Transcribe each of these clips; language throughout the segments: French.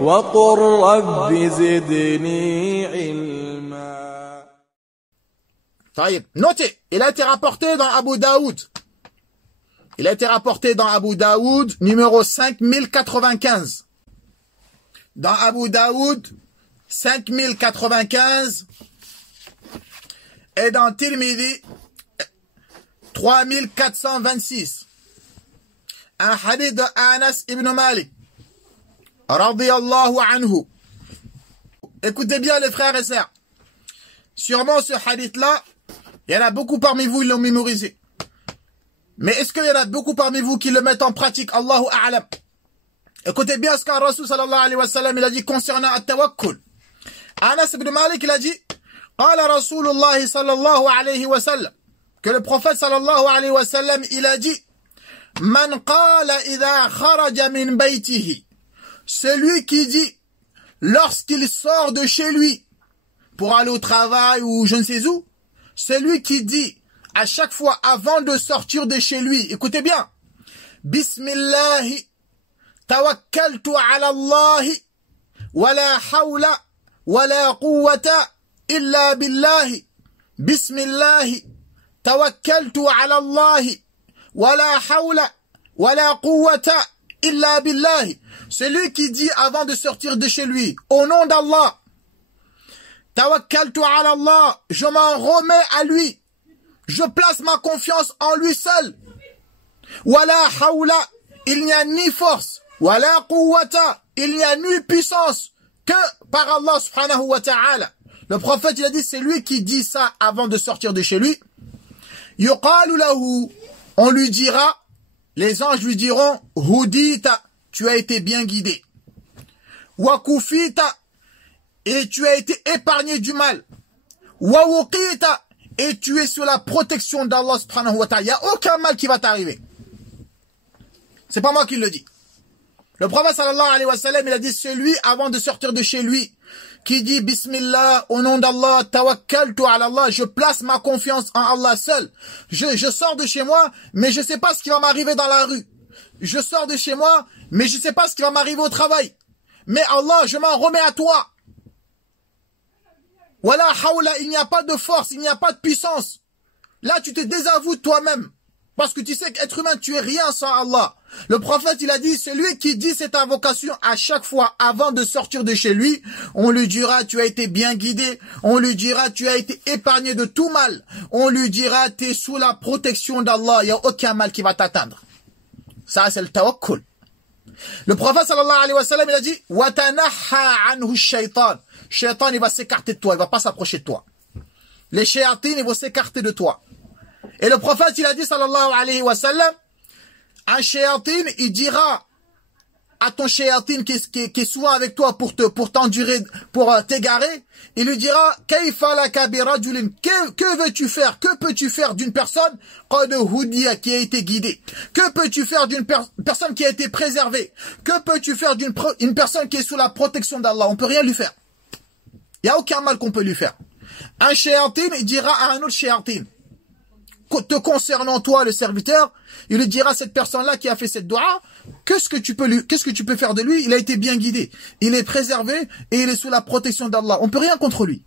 وقل رب زدني علما. طيب, notez, il a été rapporté dans Abu Daoud. Il a été rapporté dans Abu Daoud, numéro 5095. Dans Abu Daoud, 5095. Et dans Tirmidhi, 3426. Un hadith de Anas ibn Malik. Radiyallahu anhu. Écoutez bien les frères et sœurs. Sûrement ce hadith-là, il y en a beaucoup parmi vous qui l'ont mémorisé. Mais est-ce qu'il y en a beaucoup parmi vous qui le mettent en pratique? Allahu a'lam. Écoutez bien ce qu'un Rasul sallallahu alayhi wa sallam il a dit concernant at-tawakkul. Anas ibn Malik il a dit قال رسول الله صلى الله عليه وسلم que le prophète sallallahu alayhi wa sallam il a dit Man qala idha kharaja min baytihi, celui qui dit lorsqu'il sort de chez lui pour aller au travail ou je ne sais où, celui qui dit à chaque fois avant de sortir de chez lui, écoutez bien, Bismillahi tawakkaltu ala Allahi wa la hawla wa la quwwata illa billahi. Bismillahi tawakkaltu ala Allahi wa la hawla wa la quwwata illa billahi. Celui qui dit avant de sortir de chez lui, au nom d'Allah, tawakkaltu ala Allah, je m'en remets à lui. Je place ma confiance en lui seul. Wala hawla, il n'y a ni force. Wala quwwata, il n'y a ni puissance que par Allah subhanahu wa ta'ala. Le prophète, il a dit, c'est lui qui dit ça avant de sortir de chez lui. Yuqalu lahu, on lui dira, les anges lui diront, hudita, tu as été bien guidé. Wa kufita, et tu as été épargné du mal. Wa wuqita, et tu es sous la protection d'Allah subhanahu wa ta'ala. Il n'y a aucun mal qui va t'arriver. C'est pas moi qui le dis. Le prophète sallallahu alayhi wa sallam, il a dit, celui avant de sortir de chez lui, qui dit Bismillah, au nom d'Allah, tawakkaltu ala Allah, je place ma confiance en Allah seul. Je sors de chez moi, mais je sais pas ce qui va m'arriver dans la rue. Je sors de chez moi, mais je sais pas ce qui va m'arriver au travail. Mais Allah, je m'en remets à toi. Wala hawla, il n'y a pas de force, il n'y a pas de puissance. Là, tu te désavoues toi-même. Parce que tu sais qu'être humain, tu es rien sans Allah. Le prophète, il a dit, celui qui dit cette invocation à chaque fois avant de sortir de chez lui, on lui dira, tu as été bien guidé. On lui dira, tu as été épargné de tout mal. On lui dira, tu es sous la protection d'Allah. Il n'y a aucun mal qui va t'atteindre. Ça, c'est le tawakkul. Le prophète, sallallahu alayhi wa sallam, il a dit, وَتَنَحَّى عَنْهُ الشَّيْطَانِ. Shaitan, il va s'écarter de toi, il va pas s'approcher de toi. Les shayatines, ils vont s'écarter de toi. Et le prophète, il a dit, sallallahu alayhi wa sallam, un shayatine, il dira à ton shayatine qui est souvent avec toi pour t'endurer, pour t'égarer, il lui dira, Kayfa laka bi rajulin, que veux-tu faire? Que peux-tu faire d'une personne qad hudiya, qui a été guidée? Que peux-tu faire d'une personne qui a été préservée? Que peux-tu faire d'une personne qui est sous la protection d'Allah? On peut rien lui faire. Il n'y a aucun mal qu'on peut lui faire. Un shayatine, il dira à un autre shayatine, te concernant toi, le serviteur, il lui dira à cette personne-là qui a fait cette dua, qu'est-ce que tu peux faire de lui? Il a été bien guidé. Il est préservé et il est sous la protection d'Allah. On peut rien contre lui.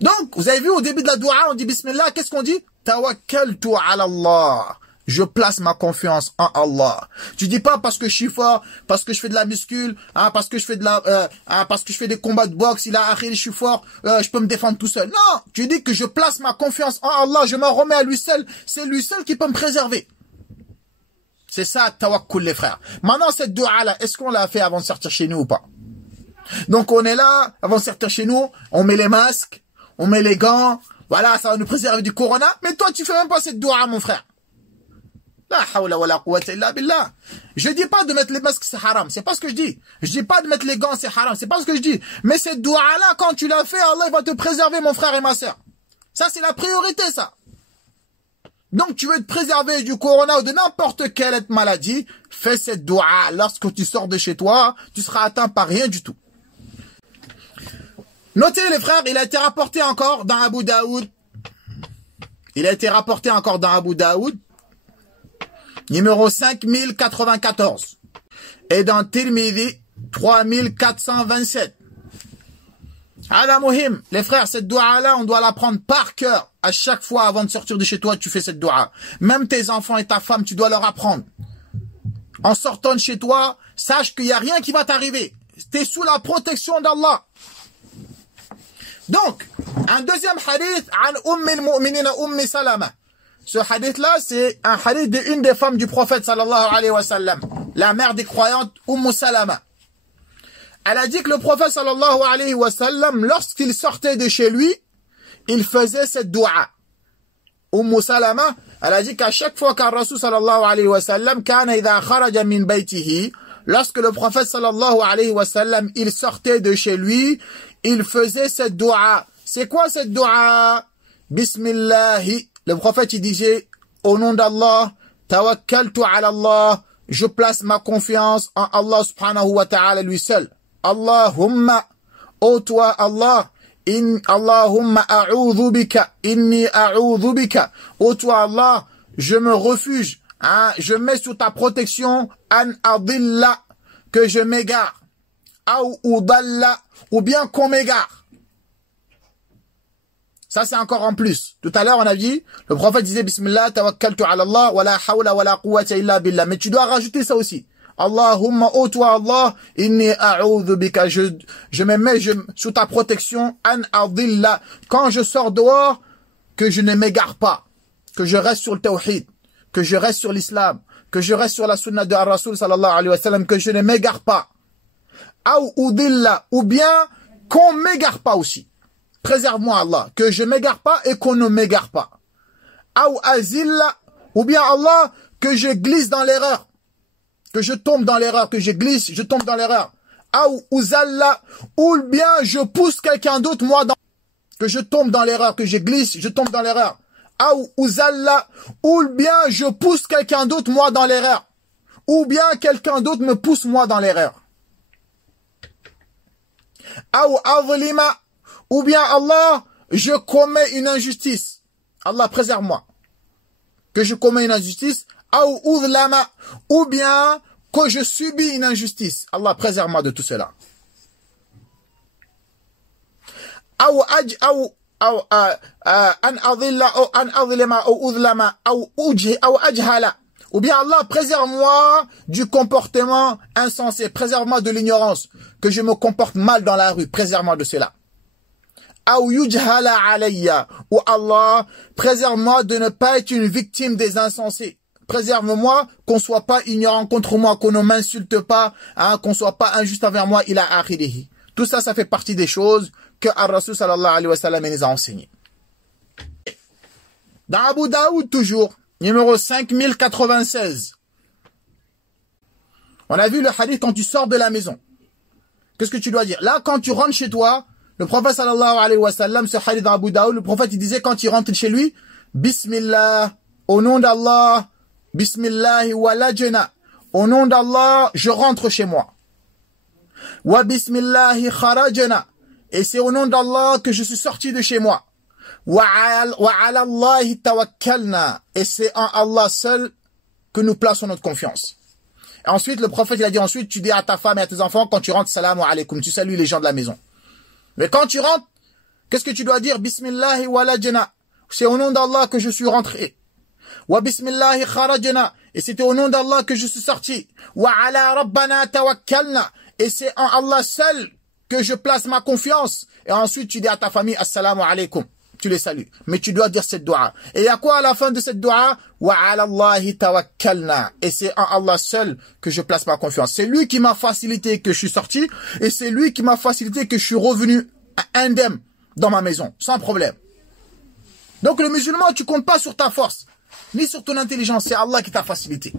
Donc, vous avez vu au début de la dua, on dit Bismillah, qu'est-ce qu'on dit? Tawakkaltu ala Allah. Je place ma confiance en Allah. Tu dis pas parce que je suis fort, parce que je fais de la muscule, hein, parce que je fais parce que je fais des combats de boxe, je suis fort, je peux me défendre tout seul. Non, tu dis que je place ma confiance en Allah, je m'en remets à lui seul, c'est lui seul qui peut me préserver. C'est ça, tawakkul les frères. Maintenant, cette dua-là, est-ce qu'on l'a fait avant de sortir chez nous ou pas? Donc on est là, avant de sortir chez nous, on met les masques, on met les gants, voilà, ça va nous préserver du corona, mais toi tu fais même pas cette dua, mon frère. La hawla wa la quwwata illa billah. Je dis pas de mettre les masques, c'est haram. C'est pas ce que je dis. Je dis pas de mettre les gants, c'est haram. C'est pas ce que je dis. Mais cette dua-là, quand tu l'as fait, Allah il va te préserver, mon frère et ma sœur. Ça, c'est la priorité, ça. Donc, tu veux te préserver du corona ou de n'importe quelle maladie, fais cette dua. Lorsque tu sors de chez toi, tu seras atteint par rien du tout. Notez, les frères, il a été rapporté encore dans Abu Daoud. Il a été rapporté encore dans Abu Daoud. Numéro 5094. Et dans Tirmidhi, 3427. Ala Mohim, les frères, cette dua-là, on doit la prendre par cœur. À chaque fois, avant de sortir de chez toi, tu fais cette dua. Même tes enfants et ta femme, tu dois leur apprendre. En sortant de chez toi, sache qu'il n'y a rien qui va t'arriver. Tu es sous la protection d'Allah. Donc, un deuxième hadith, an al-Mu'minina Salama. Ce hadith-là, c'est un hadith d'une des femmes du prophète, sallallahu alayhi wa sallam. La mère des croyantes, Salama. Elle a dit que le prophète, sallallahu alayhi wa sallam, lorsqu'il sortait de chez lui, il faisait cette dua. Salama, elle a dit qu'à chaque fois qu'un Rasul, sallallahu alayhi wa sallam, kana idha kharaja min baytihi, lorsque le prophète, sallallahu alayhi wa sallam, il sortait de chez lui, il faisait cette dua. C'est quoi cette dua? Bismillahi. Le prophète, il disait, au nom d'Allah, tawakkaltu ala Allah, je place ma confiance en Allah subhanahu wa ta'ala lui seul. Allahumma, ô toi Allah, Allahumma a'udhu bika, inni a'udhu bika. Ô toi Allah, je me refuge, hein, je mets sous ta protection, an adilla, que je m'égare, ou udalla, ou bien qu'on m'égare. Ça, c'est encore en plus. Tout à l'heure, on a dit, le prophète disait, Bismillah, tawakkaltu ala Allah, wa la hawla wa la quwwata illa billah. Mais tu dois rajouter ça aussi. Allahumma, ô toi Allah, inni a'udhu bika, je me mets sous ta protection, an adilla, quand je sors dehors, que je ne m'égare pas, que je reste sur le tawhid, que je reste sur l'islam, que je reste sur la sunna de Rasul sallallahu alayhi wa sallam, que je ne m'égare pas. Ou udilla, ou bien qu'on m'égare pas aussi. Préserve-moi Allah, que je m'égare pas et qu'on ne m'égare pas. Ou azilla, ou bien Allah, que je glisse dans l'erreur. Que je tombe dans l'erreur, que je glisse, je tombe dans l'erreur. Ou uzalla, ou bien je pousse quelqu'un d'autre, moi, que je tombe dans l'erreur, que je glisse, je tombe dans l'erreur. Ou uzalla, ou bien je pousse quelqu'un d'autre, moi, dans l'erreur. Ou bien quelqu'un d'autre me pousse, moi, dans l'erreur. Ou azlima, ou bien Allah, je commets une injustice. Allah, préserve-moi. Que je commets une injustice. Ou udlama, ou bien que je subis une injustice. Allah, préserve-moi de tout cela. Ou bien Allah, préserve-moi du comportement insensé. Préserve-moi de l'ignorance. Que je me comporte mal dans la rue. Préserve-moi de cela. Ou Allah, préserve-moi de ne pas être une victime des insensés. Préserve-moi qu'on soit pas ignorant contre moi, qu'on ne m'insulte pas, hein, qu'on soit pas injuste envers moi. Il a akhirihi. Tout ça, ça fait partie des choses que Ar-Rasul sallallahu alayhi wa sallam nous a enseignées. Dans Abu Daoud, toujours, numéro 5096. On a vu le hadith quand tu sors de la maison. Qu'est-ce que tu dois dire? Là, quand tu rentres chez toi, le prophète sallallahu alayhi wa sallam, ce hadith dans Abu Daoud, le prophète il disait quand il rentre chez lui, Bismillah, au nom d'Allah, Bismillah wa lajna, au nom d'Allah, je rentre chez moi. Wa Bismillah kharajna, et c'est au nom d'Allah que je suis sorti de chez moi. Wa ala Allah tawakkalna, et c'est en Allah seul que nous plaçons notre confiance. Et ensuite, le prophète il a dit ensuite, tu dis à ta femme et à tes enfants, quand tu rentres, salamu alaykum, tu salues les gens de la maison. Mais quand tu rentres, qu'est-ce que tu dois dire? Bismillah wa lajna. C'est au nom d'Allah que je suis rentré. Wa bismillah kharajna. Et c'était au nom d'Allah que je suis sorti. Wa ala rabbana tawakkalna. Et c'est en Allah seul que je place ma confiance. Et ensuite tu dis à ta famille, assalamu alaykum. Tu les salues. Mais tu dois dire cette dua. Et il y a quoi à la fin de cette dua? Wa ala Allahi tawakkalna. Et c'est en Allah seul que je place ma confiance. C'est lui qui m'a facilité que je suis sorti. Et c'est lui qui m'a facilité que je suis revenu indemne dans ma maison. Sans problème. Donc le musulman, tu comptes pas sur ta force. Ni sur ton intelligence. C'est Allah qui t'a facilité.